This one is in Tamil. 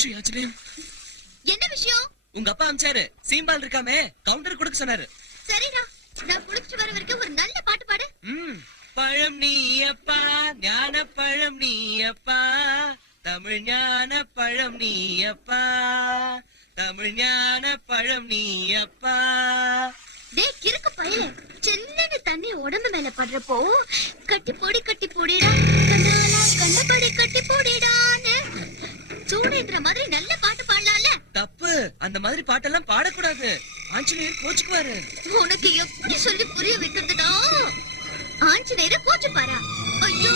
ஸ்ரீ ஆஞ்சநேயம். என்ன விஷயம்? உங்க அப்பா அம்சாரு சீம்பால் இருக்காமே கவுண்டர் கொடுக்க சொன்னாரு. சரிடா, நான் குளிச்சுட்டு வர வரைக்கும் ஒரு நல்ல பாட்டு பாடு. பழம் நீ அப்பா, ஞான பழம் நீ அப்பா, தமிழ் ஞான பழம் நீ அப்பா, தமிழ் ஞான பழம் நீ அப்பா. டேய் கிறுக்கு பயலே, சின்னன்னு தண்ணி உடம்பு மேல படுறப்போ கட்டி போடிடா, கண்ணாலா கண்டபடி கட்டி போடிடான்னு சூடேந்திர மாதிரி நல்ல பாட்டு பாடலாம்ல. தப்பு, அந்த மாதிரி பாட்டெல்லாம் பாடக்கூடாது. ஆஞ்சநேயர் கோச்சுக்குவாரு. உனக்கு எப்படி சொல்லி புரிய வைக்கிறதுடா? ஆஞ்சநேயரை கோச்சு பாரா? ஐயோ